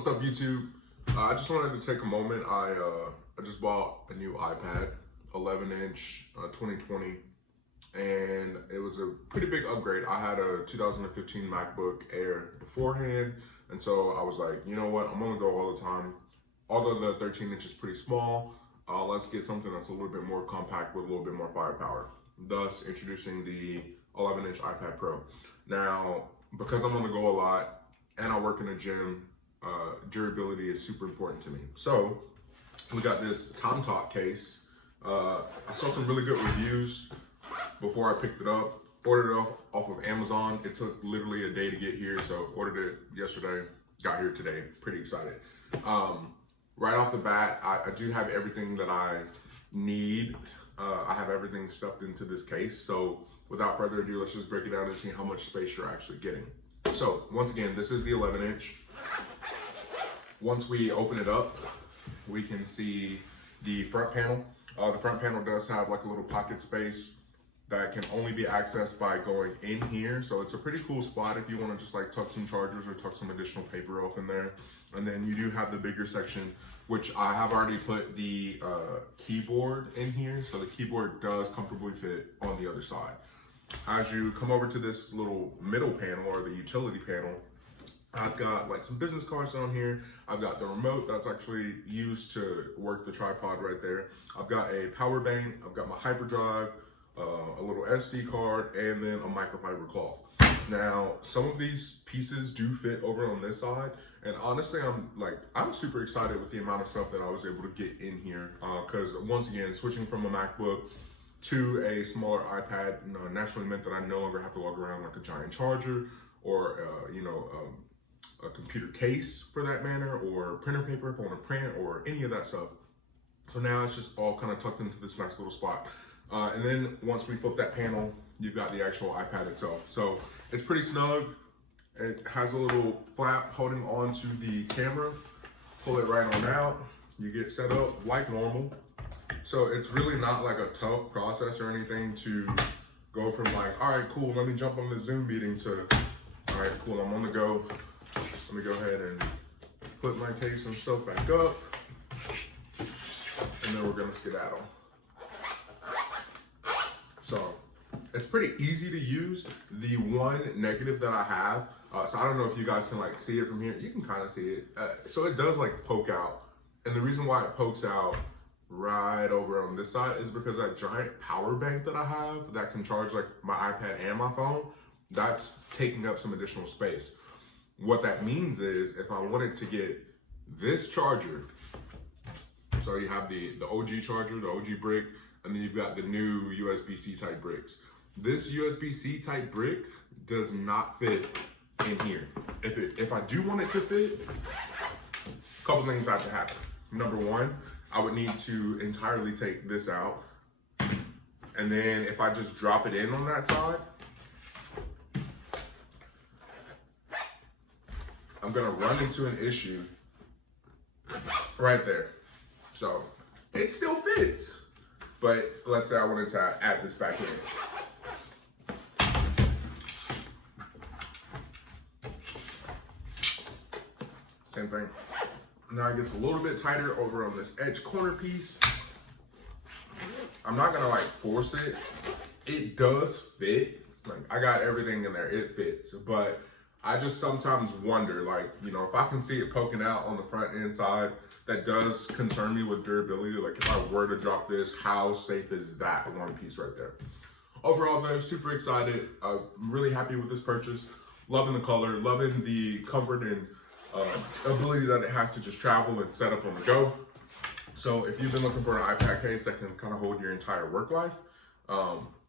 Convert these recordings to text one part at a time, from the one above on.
What's up, YouTube? I just wanted to take a moment. I just bought a new iPad, 11-inch, 2020, and it was a pretty big upgrade. I had a 2015 MacBook Air beforehand, and so I was like, you know what? I'm gonna go all the time. Although the 13-inch is pretty small, let's get something that's a little bit more compact with a little bit more firepower. Thus, introducing the 11-inch iPad Pro. Now, because I'm on the go a lot and I work in a gym, durability is super important to me. So we got this Tomtoc case. I saw some really good reviews before I picked it up. Ordered it off of Amazon. It took literally a day to get here, so ordered it yesterday, got here today. Pretty excited. Right off the bat, I do have everything that I need. I have everything stuffed into this case. So without further ado, let's just break it down and see how much space you're actually getting. So once again, this is the 11-inch. Once we open it up, we can see the front panel. The front panel does have like a little pocket space that can only be accessed by going in here. So it's a pretty cool spot if you want to just like tuck some chargers or tuck some additional paper off in there. And then you do have the bigger section, which I have already put the keyboard in here. So the keyboard does comfortably fit on the other side. As you come over to this little middle panel or the utility panel, I've got like some business cards on here. I've got the remote that's actually used to work the tripod right there. I've got a power bank. I've got my hyperdrive, a little SD card, and then a microfiber cloth. Now, some of these pieces do fit over on this side. And honestly, I'm super excited with the amount of stuff that I was able to get in here. Because once again, switching from a MacBook to a smaller iPad naturally meant that I no longer have to lug around like a giant charger or, a computer case for that matter, or printer paper if I want to print, or any of that stuff. So now it's just all kind of tucked into this nice little spot. And then once we flip that panel, you've got the actual iPad itself. So it's pretty snug. It has a little flap holding on to the camera. Pull it right on out. You get set up like normal. So it's really not like a tough process or anything to go from like, all right, cool, let me jump on the Zoom meeting to, all right, cool, I'm on the go. Let me go ahead and put my case and stuff back up. And then we're gonna skedaddle. So it's pretty easy to use. The one negative that I have, so I don't know if you guys can like see it from here. You can kind of see it. So it does like poke out. And the reason why it pokes out right over on this side is because that giant power bank that I have that can charge like my iPad and my phone, that's taking up some additional space. What that means is if I wanted to get this charger, so you have the OG charger, the OG brick, and then you've got the new USB-C type bricks. This USB-C type brick does not fit in here. If I do want it to fit, a couple things have to happen. Number one, I would need to entirely take this out. And then if I just drop it in on that side, I'm gonna run into an issue right there. So it still fits, but let's say I wanted to add this back in. Same thing. Now it gets a little bit tighter over on this edge corner piece. I'm not gonna like force it. It does fit. Like I got everything in there, it fits, but I just sometimes wonder, like, if I can see it poking out on the front and side, that does concern me with durability. Like if I were to drop this, how safe is that one piece right there? Overall though, super excited. I'm really happy with this purchase. Loving the color, loving the comfort and ability that it has to just travel and set up on the go. So if you've been looking for an iPad case that can kind of hold your entire work life,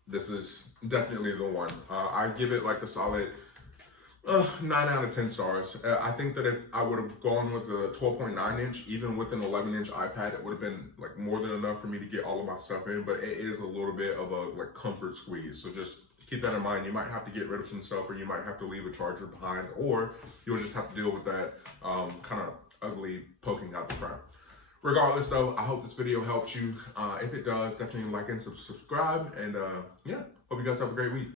this is definitely the one. I give it like a solid 9 out of 10 stars. I think that if I would have gone with a 12.9-inch, even with an 11-inch iPad, it would have been like more than enough for me to get all of my stuff in, but it is a little bit of a like comfort squeeze. So just keep that in mind. You might have to get rid of some stuff, or you might have to leave a charger behind, or you'll just have to deal with that kind of ugly poking out the front. Regardless though, I hope this video helps you. If it does, definitely like and subscribe, and yeah, hope you guys have a great week.